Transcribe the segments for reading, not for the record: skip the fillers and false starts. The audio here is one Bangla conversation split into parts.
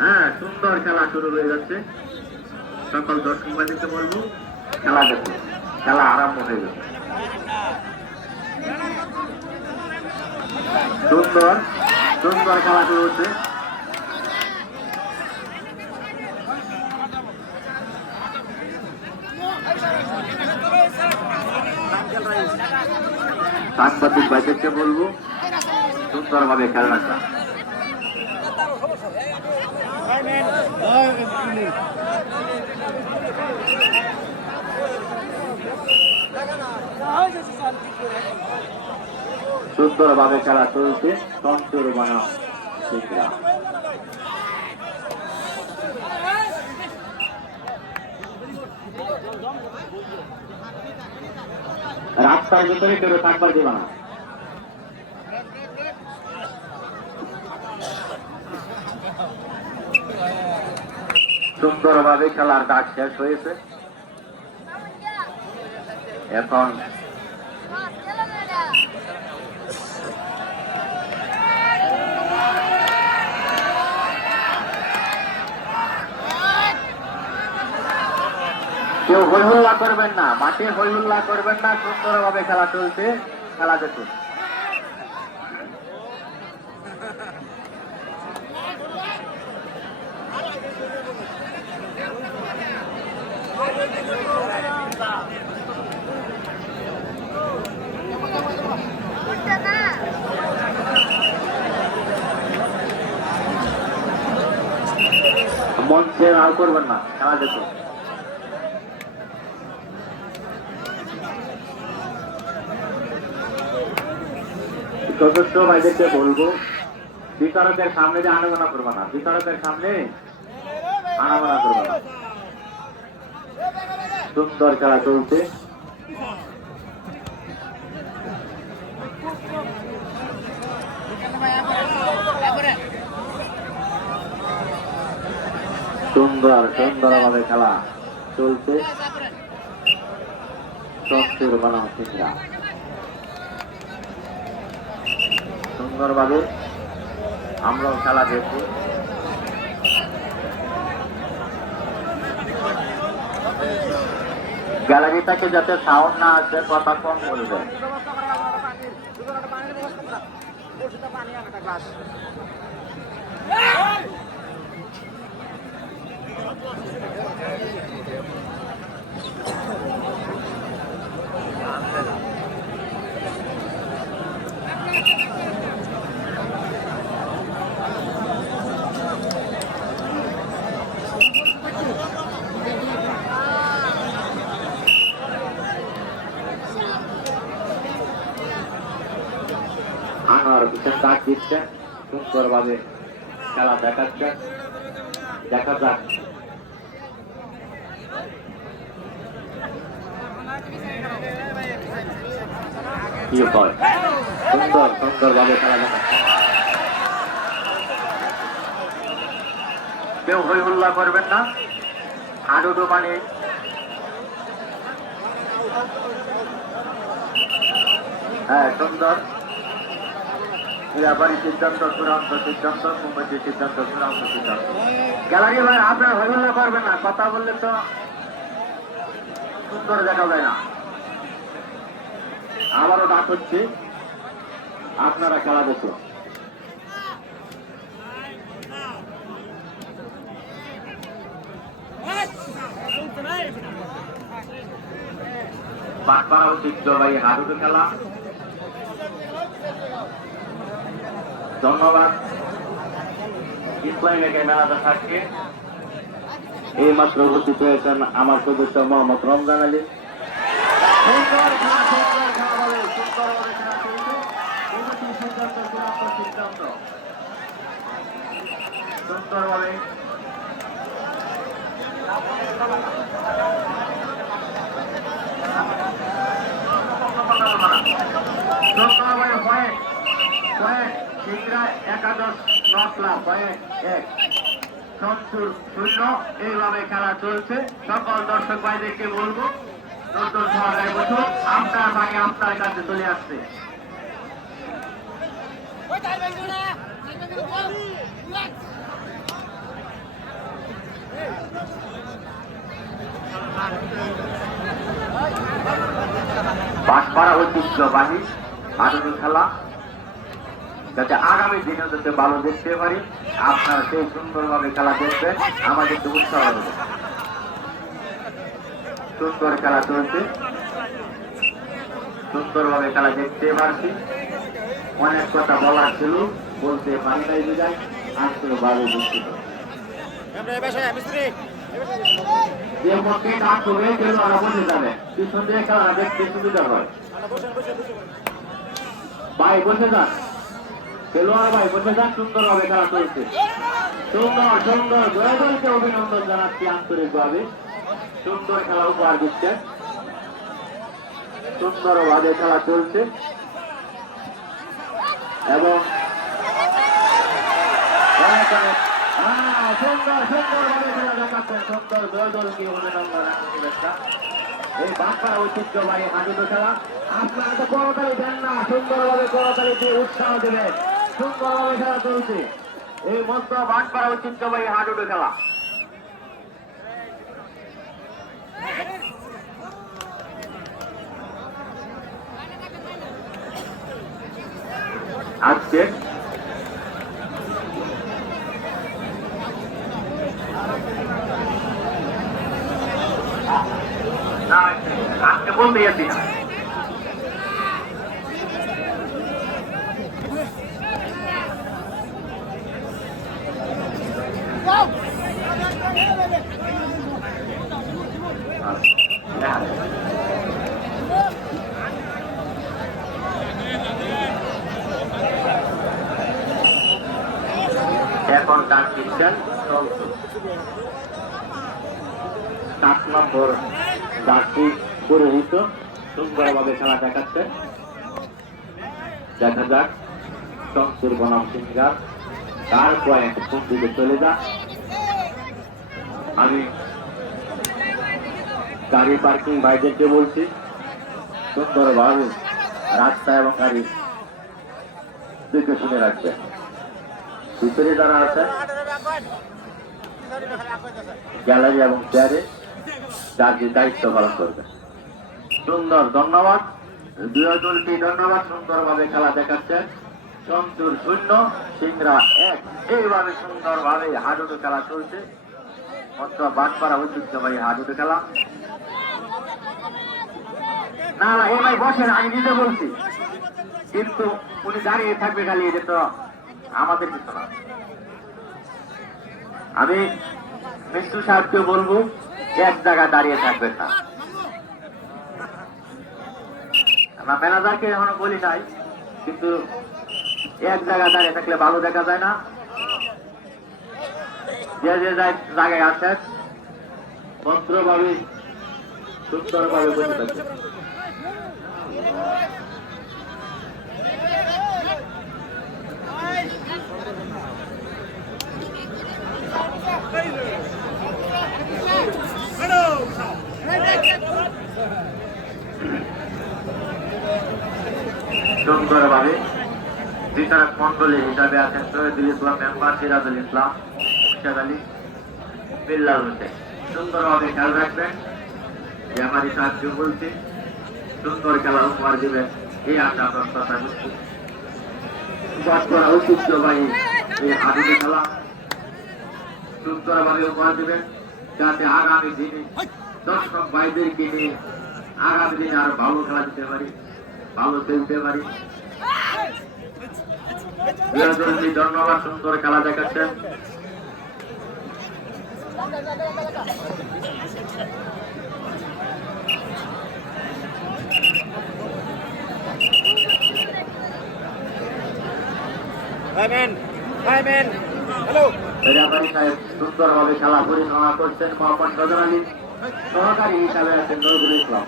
হ্যাঁ, সুন্দর খেলা শুরু হয়ে যাচ্ছে। সকল দর্শক বাড়িতে বলবো খেলা দেখো, খেলা আরম্ভ হয়ে গেছে। সুন্দর সুন্দর খেলা শুরু হচ্ছে। সাংবাদিক ভাইদেরকে বলবো সুন্দরভাবে খেলাটা। সুন্দরভাবে খেলা চলছে। তন্ত্র বানাও শিখরা রাস্তার ভিতরে কেউ থাকবার দেবে না। সুন্দরভাবে খেলার কাজ শেষ হয়েছে। এখন কেউ হই হুল্লা করবেন না, মাঠে হই হুল্লা করবেন না। সুন্দরভাবে খেলা চলছে, খেলা দেখুন। মঞ্চে আর করবেন না, খেলা দেখুন। সদস্য ভাইদেরকে বলবো বিচারকের সামনে যে আনাগোনা করবে না, বিচারকের সামনে আনাগোনা করবে না। সুন্দর খেলা চলছে। সুন্দর সুন্দরভাবে খেলা চলছে। তন্ত্র বানাও শিখরা সুন্দরভাবে আমরাও খেলা দেখি। গ্যালারি থেকে যাতে সাউন্ড না আসে, কথা কম বলবে। আনোয়ার হোসেন ডাক দিচ্ছেন, সুন্দরভাবে খেলা দেখাচ্ছেন। দেখা যাক কি হয়। সুন্দর সুন্দরভাবে খেলা দেখাচ্ছে। কেউ হই হুল্লা করবেন না, হাডুডু মানে হ্যাঁ সুন্দর। ব্যাপারী সিদ্ধান্ত চূড়ান্ত সিদ্ধান্ত, কমিটির সিদ্ধান্ত চূড়ান্ত সিদ্ধান্ত। গ্যালারি ভাই আপনার হই হুল্লা করবেন না, কথা বললে তো সুন্দর দেখা যায় না। আবারও ডাক হচ্ছে, আপনারা খেলা দেখুন। বাগপাড়া ঐতিহ্যবাহী হাডুডু খেলা। ধন্যবাদ ইসলামী মেলাতে থাকছে। এই মাত্র উপস্থিত হয়েছেন আমার সদস্য মোহাম্মদ রমজান আলী। সুন্দরভাবে একাদশ নকলা এক সত্তর শূন্য এইভাবে খেলা চলছে। সকল দর্শক ভাইদেরকে বলবো নতুন সহকারী বছর আপনার ভাগে আপনার কাছে চলে আসছে। বাঁশপাড়া ঐতিহ্যবাহী হাডুডু খেলা, যাতে আগামী দিনে যাতে ভালো দেখতে পারি, আপনারা সেই সুন্দরভাবে খেলা দেখবেন, আমাদেরকে উৎসাহ দেবেন। সুন্দর খেলা চলছে, সুন্দরভাবে খেলা দেখতে পারছি। অনেক কথা বলার ছিল, বলতে পারি নাই বিদায়, আজকে ভালো দুঃখিত। যে মধ্যে কাজ করবে কেউ আরো বসে যাবে, পিছন দিয়ে খেলা দেখতে সুবিধা হয়। ভাই বসে যান, খেলোয়াড় ভাই বসে যান, সুন্দরভাবে খেলা চলছে। সুন্দর সুন্দর জয়দলকে অভিনন্দন জানাচ্ছি আন্তরিকভাবে। সুন্দর খেলা উপহার দিচ্ছেন, সুন্দরভাবে খেলা চলছে এবং সুন্দর সুন্দরভাবে খেলা দেখাচ্ছেন। সুন্দর জয়দলকে অভিনন্দন শুভেচ্ছা। এই বাঁশপাড়া ঐতিহ্যবাহী হাডুডু খেলা, আপনারা তো করতালি দেন না, সুন্দরভাবে করতালি দিয়ে উৎসাহ দেবেন। সুন্দরভাবে খেলা চলছে এই মস্ত বাঁশপাড়া ঐতিহ্যবাহী হাডুডু খেলা। আজকে আজকে বলতে যাচ্ছি না, এখন ডাক দিচ্ছেন 7 নম্বর ডাকটি পুরোহিত সুন্দরভাবে খেলা দেখাচ্ছে। দেখা যাক শমসুর বনাম সিংহার কার পয়েন্ট কোন দিকে চলে যাক। আমি গাড়ি পার্কিং ভাইদেরকে বলছি সুন্দরভাবে রাস্তা এবং গাড়ি দিকে শুনে রাখবে। ভিতরে যারা আছে গ্যালারি এবং চেয়ারে যার যে দায়িত্ব পালন করবে। সুন্দর, ধন্যবাদ দুই দলটি, ধন্যবাদ। সুন্দরভাবে খেলা দেখাচ্ছেন। শমসুর 0, সিংরা 1। এইভাবে সুন্দরভাবে হাডুডু খেলা চলছে। মাত্র বাঁশপাড়া ঐতিহ্যবাহী হাডুডু খেলা। না না এই ভাই বসেন, আমি নিজে বলছি, কিন্তু উনি দাঁড়িয়ে থাকবে খালি, এটা তো আমাদের কিছু না। আমি মৃত্যু সাহেবকে বলবো এক জায়গায় দাঁড়িয়ে থাকবে না। আমরা ম্যানেজারকে এখনো বলি নাই, কিন্তু এক জায়গায় দাঁড়িয়ে থাকলে ভালো দেখা যায় না। যে যে জায়গায় আছেন ভদ্রভাবে সুন্দরভাবে বসে থাকবে। সুন্দরভাবে বিচারক মন্ডলী হিসাবে আছেন শহীদুল ইসলাম মেম্বার, সিরাজুল ইসলাম, মুর্শেদ আলী, বিল্লাল হোসেন। সুন্দরভাবে খেয়াল রাখবেন যে আমার সাহায্য বলছি, সুন্দর খেলা উপহার দিবেন এই আশা প্রত্যাশা করছি। বাঁশপাড়া ঐতিহ্যবাহী এই হাডুডু খেলা সুন্দরভাবে উপহার দিবেন, যাতে আগামী দিনে দর্শক ভাইদেরকে নিয়ে আগামী দিনে আরো ভালো খেলা দিতে পারি, ভালো খেলতে পারি। ধন্যবাদ, সুন্দর খেলা দেখাচ্ছেন। সুন্দরভাবে খেলা পরিচালনা করছেন মোহাম্মদ সদর আলী, সহকারী হিসাবে আছেন নজরুল ইসলাম।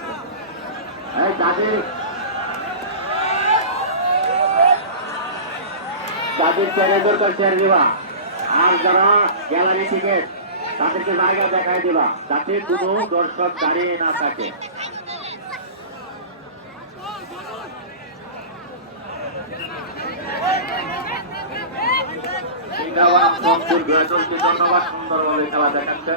তাদের চেয়ারে দরকার চেয়ার দেবা, আর যারা গ্যালারি টিকিট তাদেরকে জায়গা দেখায় দেবা, যাতে কোনো দর্শক দাঁড়িয়ে না থাকে। সিংহা বনাম শক্তির ঘোড়া চলছে। ধন্যবাদ, সুন্দরভাবে খেলা দেখাচ্ছে।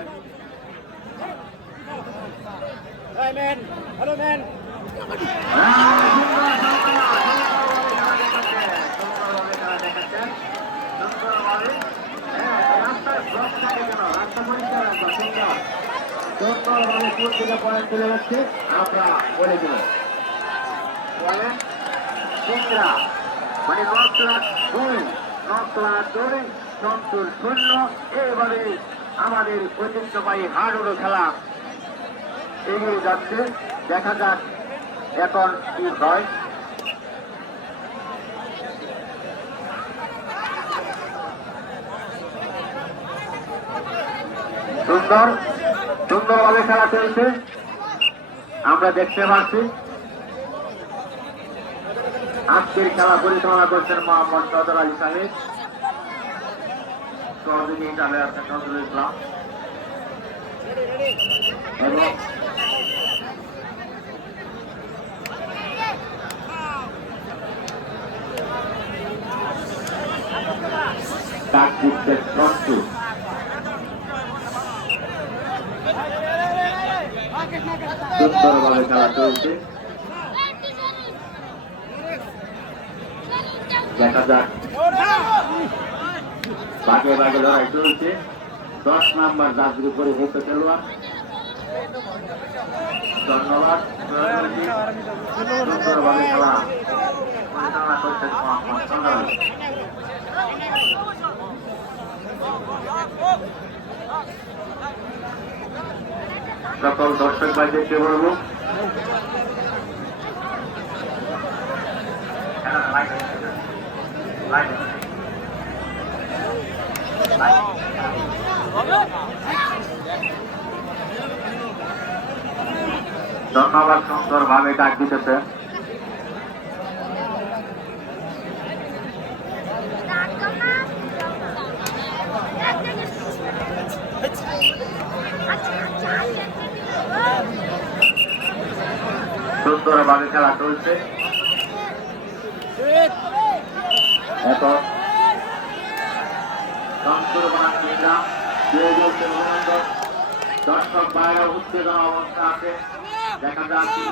পয়েন্ট চলে যাচ্ছে, আমরা বলে দিব পয়েন্ট সিংহা মানে 9 সন্তুর 0। এইভাবে আমাদের ঐতিহ্যবাহী হাডুডু খেলা এগিয়ে যাচ্ছে। দেখা যাক এখন কি হয়। সুন্দরভাবে খেলা চলছে, আমরা দেখতে পাচ্ছি। আজকের খেলা পরিচালনা করছেন মোহাম্মদ সদর আলী সাহেব, সহযোগী হিসাবে আছেন নজরুল ইসলাম এবং সুন্দরভাবে খেলা চলছে। দেখা যাক, বাগে বাগে লড়াই চলছে। 10 নম্বর জাতীয় পরিহিত খেলোয়াড়। ধন্যবাদ। সুন্দরভাবে খেলা পরিচালনা করছেন মোহাম্মদ সদর। সকল দর্শক ভাইদেরকে বলবো ধন্যবাদ, সুন্দরভাবে ডাক দিতেছে। সুন্দরভাবে খেলা চলছে। এখন দর্শক বাইরে উত্তেজনা অবস্থা আছে, দেখা যাচ্ছে।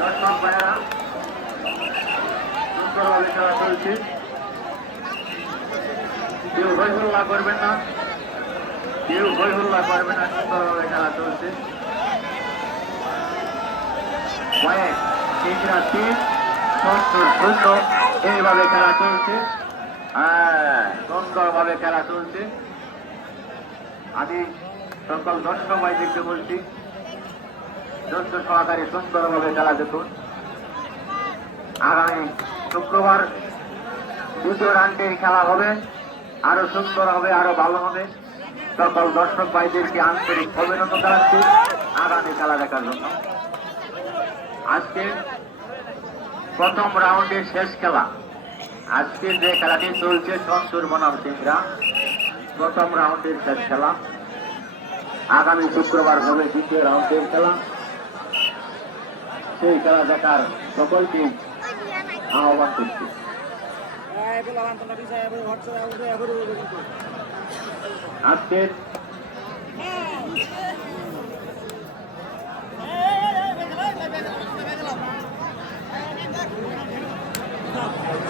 দর্শক বাইরা সুন্দরভাবে খেলা চলছে, কেউ হই হল্লা করবেন না, কেউ হই হল্লা করবে না। সুন্দরভাবে খেলা চলছে। এইভাবে খেলা চলছে, সুন্দরভাবে খেলা চলছে। আমি সকল দর্শক ভাইদেরকে বলছি, ধৈর্য সহকারে সুন্দরভাবে খেলা দেখুন। আগামী শুক্রবার দ্বিতীয় রাউন্ডের খেলা হবে, আরো সুন্দর হবে, আরো ভালো হবে। সকল দর্শক ভাইদেরকে আন্তরিক অভিনন্দন জানাচ্ছি আগামী খেলা দেখার জন্য। আজকে প্রথম রাউন্ডের শেষ খেলা, আজকে যে খেলাটি চলছে সন্তুর বনাম সিংহা, প্রথম রাউন্ডের শেষ খেলা। আগামী শুক্রবার হবে দ্বিতীয় রাউন্ডের খেলা। সেই খেলা দেখার সকলকে আহ্বান করছি। আজকের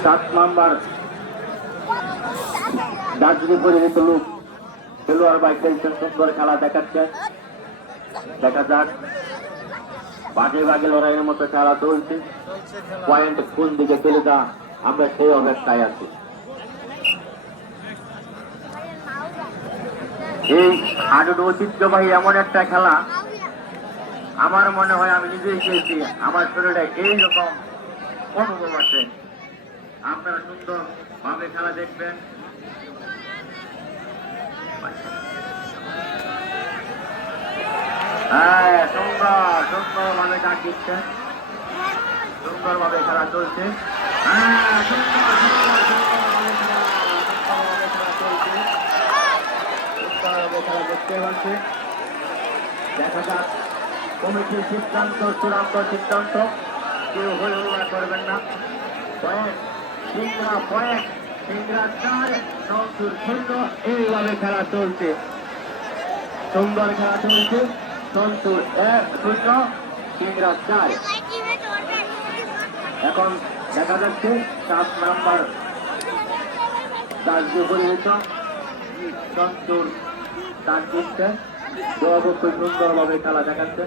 7 নম্বর দার্জিলিং পরিহিত লোক খেলোয়াড় ভাই খেলছেন, সুন্দর খেলা দেখাচ্ছে। দেখা যাক, বাঘে বাঘে লড়াইয়ের মতো খেলা চলছে। পয়েন্ট কোন দিকে চলে যা, আমরা সেই অবস্থায় আছি। এই হাডুডু ঐতিহ্যবাহী এমন একটা খেলা, আমার মনে হয় আমি নিজেই খেলছি, আমার শরীরে এইরকম অনুভব আছে। আপনারা সুন্দর ভাবে খেলা দেখবেন। হ্যাঁ, সুন্দর সুন্দর ভাবে ডাক দিচ্ছেন। সুন্দরভাবে খেলা চলছে। খেলা দেখতে পাচ্ছে। দেখা যাক কমিটির সিদ্ধান্ত, চূড়ান্ত সিদ্ধান্ত। কেউ হয়ে হল্লা করবেন না। সিংড়া 4, নওসুর 0। এইভাবে খেলা চলছে, সুন্দর খেলা চলছে। নওসুর 0, সিংড়া 4। এখন দেখা যাচ্ছে 7 নাম্বার তার বিপরীত নওসুর তার দিচ্ছে। অবশ্যই সুন্দরভাবে খেলা দেখাচ্ছে।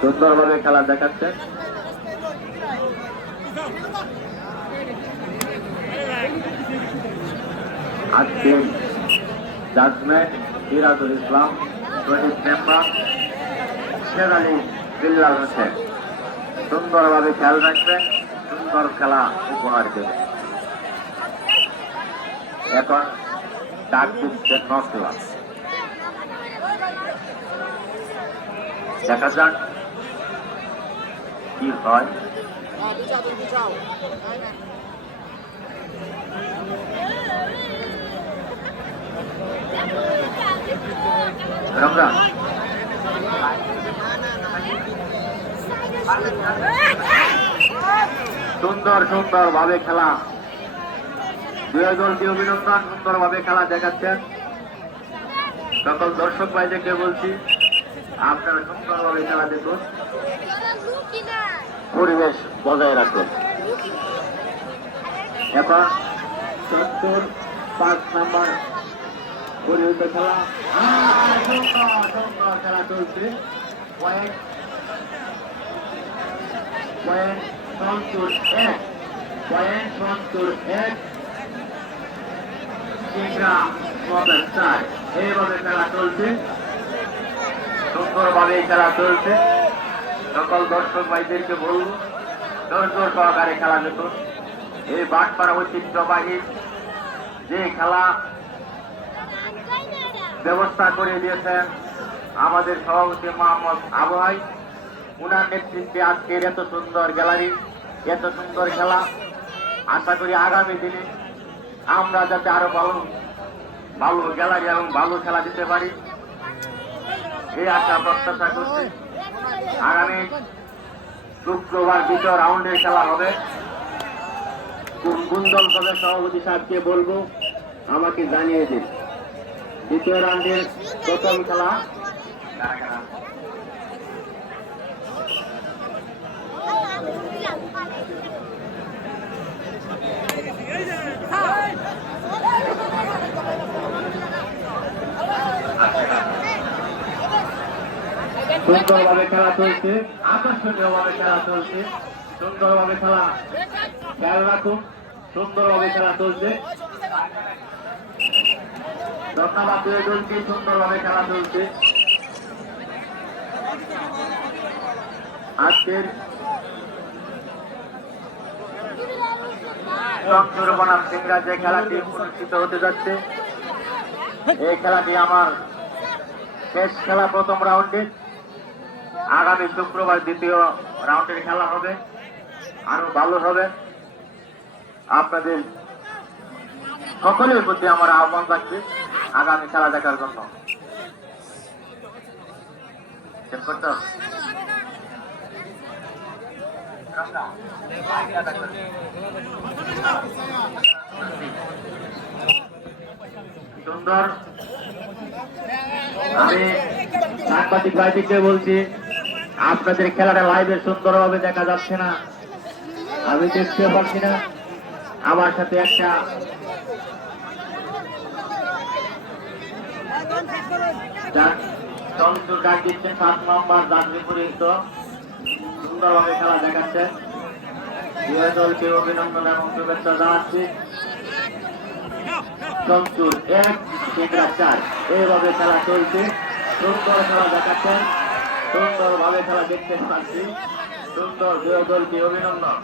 সুন্দরভাবে খেলা দেখাচ্ছে। আজকে জাজমেন্ট সিরাজুল ইসলাম, 20 মেম্বার শের আলী বিল্লাল হোসেন। সুন্দরভাবে খেয়াল রাখবেন, সুন্দর খেলা উপহার দেবে। এখন ডাক দিচ্ছে নকলা। দেখা যাক কি হয়। রমজান সুন্দর সুন্দর ভাবে খেলা, দুই দলকে অভিনন্দন। সুন্দর ভাবে খেলা দেখাচ্ছেন। সকল দর্শক ভাইদেরকে বলছি, আপনারা সুন্দর ভাবে খেলা দেখুন, পরিবেশ বজায় রাখুন। এখন 5 নাম্বার পরিহিত খেলা, সুন্দর খেলা চলছে। পয়েন্ট নওসুর 1, নওসুর 1, সিংড়া 4। এইভাবে খেলা চলছে, সুন্দরভাবে খেলা চলছে। সকল দর্শক ভাইদেরকে বলব, ধৈর্য সহকারে খেলা দেখুন। এই বাটপাড়া ঐতিহ্যবাহী যে খেলা ব্যবস্থা করে দিয়েছেন আমাদের সভাপতি মোহাম্মদ আবু ভাই, উনার নেতৃত্বে আজকের এত সুন্দর গ্যালারি, এত সুন্দর খেলা। আশা করি আগামী দিনে আমরা যাতে আরো ভালো গ্যালারি এবং ভালো খেলা দিতে পারি, এই আশা প্রত্যাশা করছি। আগামী শুক্রবার 2য় রাউন্ডের খেলা হবে। কোন দল হবে সভাপতি সাহেবকে বলবো, আমাকে জানিয়ে দিন। 2য় রাউন্ডের প্রথম খেলা সুন্দরভাবে খেলা চলছে, আকর্ষণীয় ভাবে খেলা চলছে। সুন্দরভাবে খেলা, খেয়াল রাখুন, সুন্দরভাবে খেলা চলছে। ধন্যবাদ দুই দলকে, সুন্দরভাবে খেলা চলছে। আজকের নওসুর বনাম সিংড়া যে খেলাটি অনুষ্ঠিত হতে যাচ্ছে, এই খেলাটি আমার শেষ খেলা প্রথম রাউন্ডে। আগামী শুক্রবার 2য় রাউন্ডের খেলা হবে, আরো ভালো হবে। আপনাদের সকলের প্রতি আমার আহ্বান থাকবে আগামী খেলা দেখার জন্য। সুন্দর, আমি সাংবাদিক ভাইদেরকে বলছি, আপনাদের খেলাটা লাইভে সুন্দরভাবে দেখা যাচ্ছে না, আমি দেখতে পাচ্ছি না। আমার সাথে একটা ডাক দিচ্ছেন 7 নম্বর যার বিপরীত। সুন্দরভাবে খেলা দেখাচ্ছে। দুই দলকে অভিনন্দন এবং শুভেচ্ছা জানাচ্ছি। নওসুর 1, সিংড়া 4। এইভাবে খেলা চলছে, সুন্দর খেলা দেখাচ্ছেন, সুন্দরভাবে খেলা দেখতে পাচ্ছি। সুন্দর, দুই দলকে অভিনন্দন।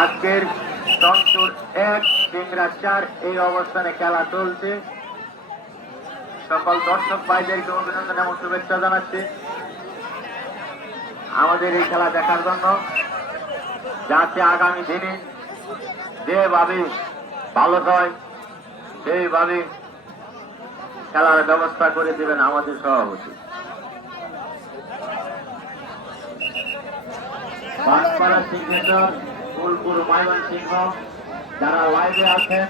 আজকের চঞ্চুর 1 সিংড়া 4 এই অবস্থানে খেলা চলছে। সকল দর্শক ভাইদেরকে অভিনন্দন এবং শুভেচ্ছা জানাচ্ছি আমাদের এই খেলা দেখার জন্য, যাতে আগামী দিনে যেভাবে ভালো হয় সেইভাবে খেলার ব্যবস্থা করে দেবেন আমাদের সভাপতি। বাঁশপাড়া সিগনেচর, ফুলপুর ময়মনসিংহ যারা লাইভে আছেন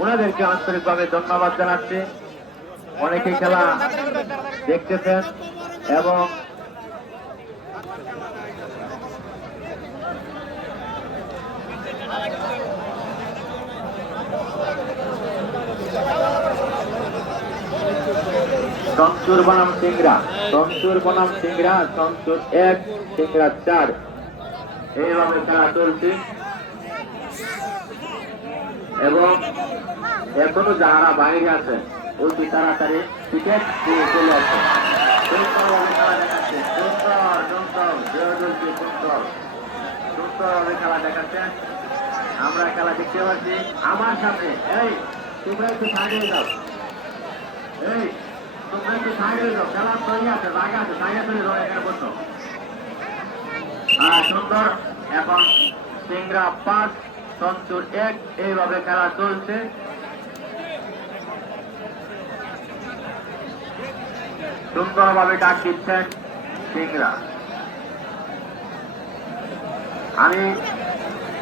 ওনাদেরকে আন্তরিকভাবে ধন্যবাদ জানাচ্ছি। অনেকে খেলা দেখতেছেন এবং চঞ্চুর বনাম সিংড়া, চঞ্চুর বনাম সিংড়া, চঞ্চুর 1 সিংড়া 4 এইভাবে খেলা চলছে। এবং এখনো যারা বাইরে আছেন অতি তাড়াতাড়ি টিকিট দিয়ে চলে আসে। খেলা দেখাচ্ছে সুন্দরভাবে খেলা দেখাচ্ছেন। আমরা খেলা দেখতে পাচ্ছি। আমার সাথে এই তোমরা একটু সাইডে যাও, এই তোমরা একটু সাইডে যাও, খেলা তৈরি আছে, জায়গা আছে, সাইডে তৈরি যাও, এখানে বসো। সুন্দর। এখন সিংড়া 5 চঞ্চুর 1 এইভাবে খেলা চলছে। সুন্দরভাবে ডাক দিচ্ছেন সিংড়া। আমি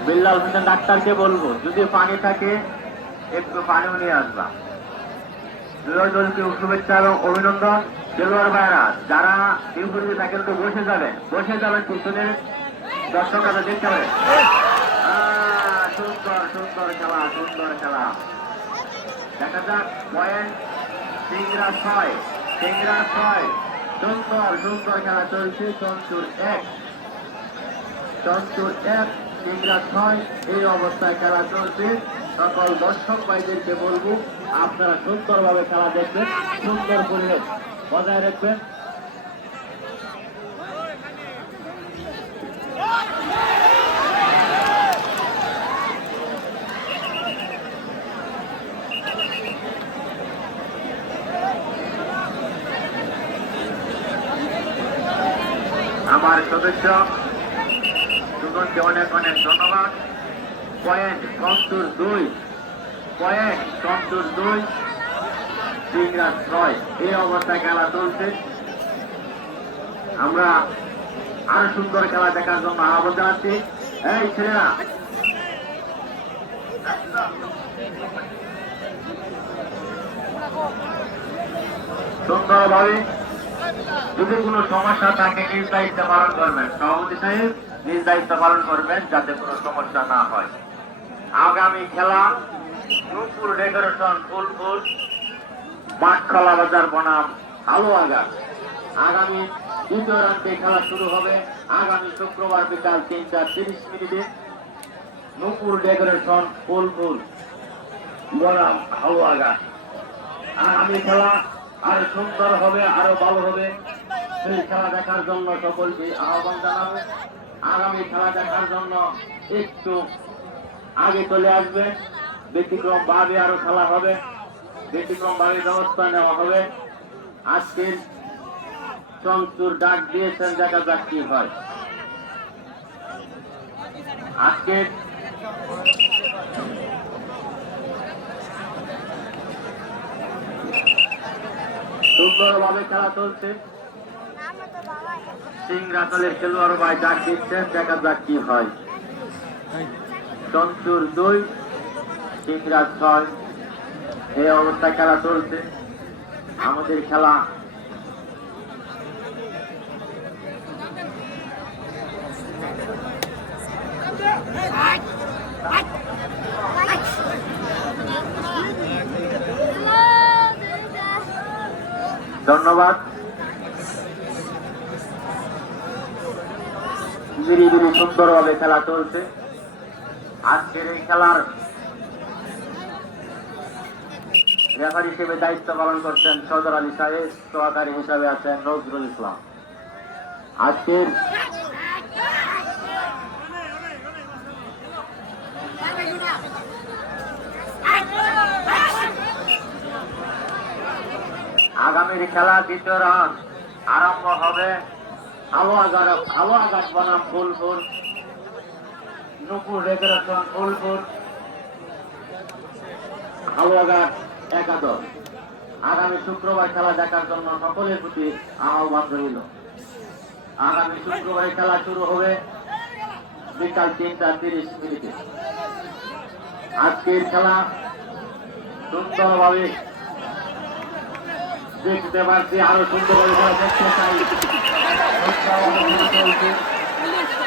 বিল্লাল হোসেন ডাক্তারকে বলবো যদি পানি থাকে একটু পানিও নিয়ে আসবা। দুই দলকে শুভেচ্ছা এবং অভিনন্দন। খেলোয়াড় ভাইরা যারা বিপরীতে থাকেন তো বসে যাবেন পিছনে দর্শকরা দেখতে হবে। সুন্দর খেলা দেখা যাক। পয়েন্ট সিংড়া 6 সুন্দর খেলা চলছে। চঞ্চুর 1 সিংড়া 6 এই অবস্থায় খেলা চলছে। সকল দর্শক ভাইদেরকে বলবো আপনারা সুন্দরভাবে খেলা দেখবেন, সুন্দর পরিবেশ বজায় রাখবেন। আমার সদস্য সুগনকে অনেক ধন্যবাদ। পয়েন্ট চঞ্চুর 2 সিংড়া 6 এই অবস্থায় খেলা চলছে। আমরা আরো সুন্দর খেলা দেখার জন্য আহ্বান জানাচ্ছি। এই ছেলেরা সুন্দরভাবে, যদি কোনো সমস্যা থাকে নিজ দায়িত্ব পালন করবেন, সভাপতি সাহেব নিজ দায়িত্ব পালন করবেন যাতে কোনো সমস্যা না হয়। আগামী খেলা নূপুর ডেকোরেশন ফুলপুর মাঠখলা বাজার বনাম হালুয়াঘাট। আগামী দ্বিতীয় রাউন্ডে খেলা শুরু হবে আগামী শুক্রবার বিকাল 3:30 নূপুর ডেকোরেশন ফুলপুর বনাম হালুয়াঘাট। আগামী খেলা আরো সুন্দর হবে, আরো ভালো হবে। সেই খেলা দেখার জন্য সকলকে আহ্বান জানাবো। আগামী খেলা দেখার জন্য একটু আগে চলে আসবে। ব্যতিক্রম ভাবে আরো খেলা হবে, ব্যতিক্রম ভাবে ব্যবস্থা নেওয়া হবে। আজকের চঞ্চুর ডাক দিয়েছেন, দেখা যাক কি হয়। আজকের সুন্দরভাবে খেলা চলছে। সিংড়া দলের খেলোয়াড় ভাই ডাক দিচ্ছেন, দেখা যাক কি হয়। চঞ্চুর 2 সিংড়া 6 এই অবস্থায় খেলা চলছে। আমাদের খেলা ধন্যবাদ। সুন্দরভাবে খেলা চলছে। আজকের এই খেলার রেফারি হিসেবে দায়িত্ব পালন করছেন সদর আলী সাহেব, সহকারী হিসাবে আছেন নজরুল ইসলাম। আজকের আগামীর খেলা দ্বিতীয় রাউন্ড আরম্ভ হবে। আলোয়াঘাট বনাম ফুলপুর, নুপুর রেগুলেশন ফুলপুর, আলোয়াঘাট একাদশ। আগামী শুক্রবার খেলা দেখার জন্য সকলের প্রতি আহ্বান রইল। আগামী শুক্রবার খেলা শুরু হবে বিকাল 3:30। আজকের খেলা সুন্দরভাবে দেখতে পাচ্ছি, আরো সুন্দরভাবে খেলা দেখতে চাই।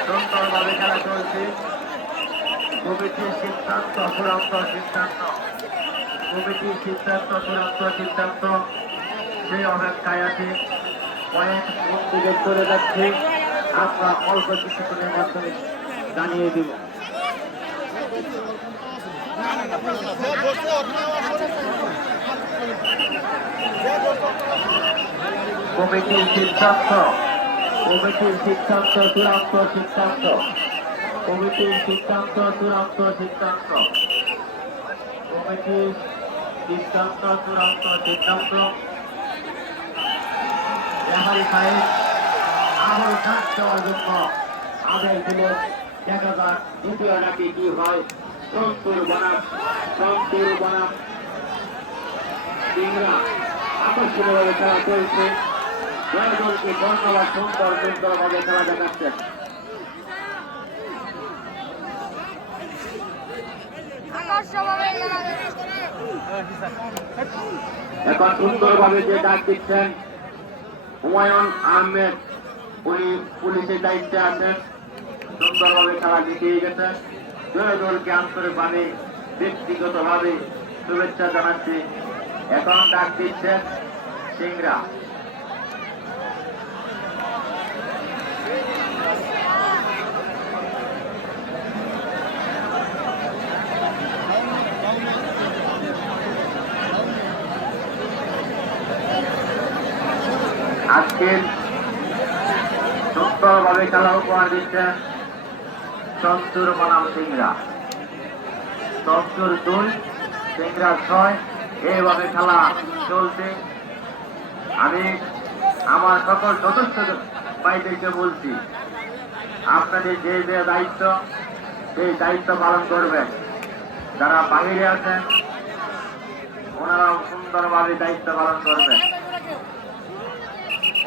সুন্দরভাবে খেলা চলছে। কমিটির সিদ্ধান্ত চূড়ান্ত সিদ্ধান্ত, কমিটির সিদ্ধান্ত চূড়ান্ত সিদ্ধান্ত সেই অপেক্ষায় আছে। পয়েন্ট কোন দিকে চলে যাচ্ছে আমরা অল্প কিছুক্ষণের মাধ্যমে জানিয়ে দেব। কমিটির সিদ্ধান্ত, কমিটির সিদ্ধান্ত চূড়ান্ত সিদ্ধান্ত, কমিটির সিদ্ধান্ত চূড়ান্ত সিদ্ধান্ত, কমিটির সিদ্ধান্ত চূড়ান্ত সিদ্ধান্ত। রেফারি সাহেব আবারও ডাক দেওয়ার জন্য আদেশ দিলেন। দেখা যাক দ্বিতীয় ডাকে কি হয়। সোমপুর বনাম সিংড়া আকর্ষণীয়ভাবে খেলা চলছে। জয়দলকে ধন্যবাদ, সুন্দরভাবে খেলা দেখাচ্ছেন। এখন সুন্দরভাবে যে ডাক দিচ্ছেন হুমায়ুন আহমেদ, উনি পুলিশের দায়িত্বে আছেন। সুন্দরভাবে খেলা জিতিয়ে গেছেন। জয়দলকে আন্তরিকভাবে ব্যক্তিগতভাবে শুভেচ্ছা জানাচ্ছি। এখন ডাক দিচ্ছেন সিংড়া। আজকের সুন্দরভাবে খেলা উপহার দিচ্ছেন চঞ্চুর বনাম সিংড়া। চঞ্চুর 2, সিংড়া 6। এইভাবে খেলা চলছে। আমি আমার সকল সদস্য ভাইদেরকে বলছি, আপনাদের যে যে দায়িত্ব সেই দায়িত্ব পালন করবেন। যারা বাহিরে আছেন ওনারাও সুন্দরভাবে দায়িত্ব পালন করবেন।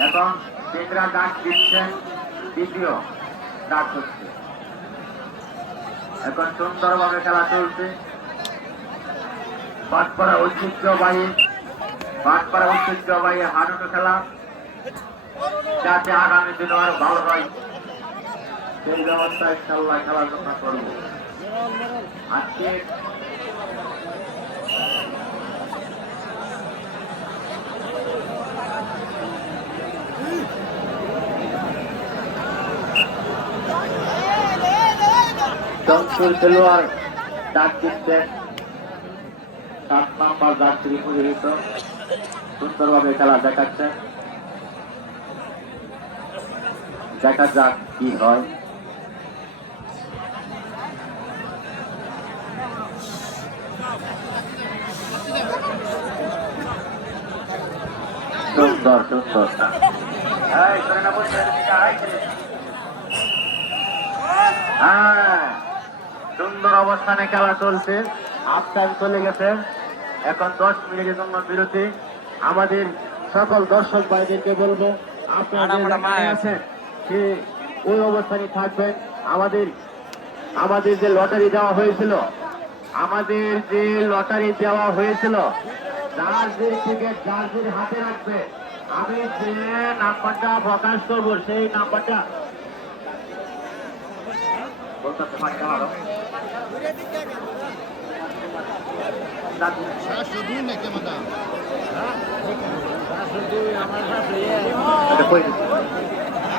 এখন সিংড়া ডাক দিচ্ছেন, দ্বিতীয় ডাক হচ্ছে। এখন সুন্দরভাবে খেলা চলছে। বাটপাড়া ঐতিহ্যবাহী হাডুডু খেলা, যাতে আগামী দিনে আরো ভালো হয় সেই ব্যবস্থা ইনশাআল্লাহ খেলার জন্য করব। আজকে চঞ্চল খেলোয়াড় ডাক দিচ্ছেন 7 নম্বর যাত্রী পরিহিত, সুন্দরভাবে খেলা দেখাচ্ছেন। দেখা যাক কি হয়। সুন্দর সুন্দর সুন্দর অবস্থানে খেলা চলছে। হাফ টাইম চলে গেছে। এখন 10 মিনিটের জন্য বিরতি। আমাদের সকল দর্শক ভাইদেরকে বলবো, আপনারা আছেন সে ওই অবস্থানে থাকবেন। আমাদের যে লটারি দেওয়া হয়েছিল, জার্সির টিকিট জার্সির হাতে রাখবে। আমি যে নাম্বারটা প্রকাশ করবো সেই নাম্বারটা বলতে পারি না।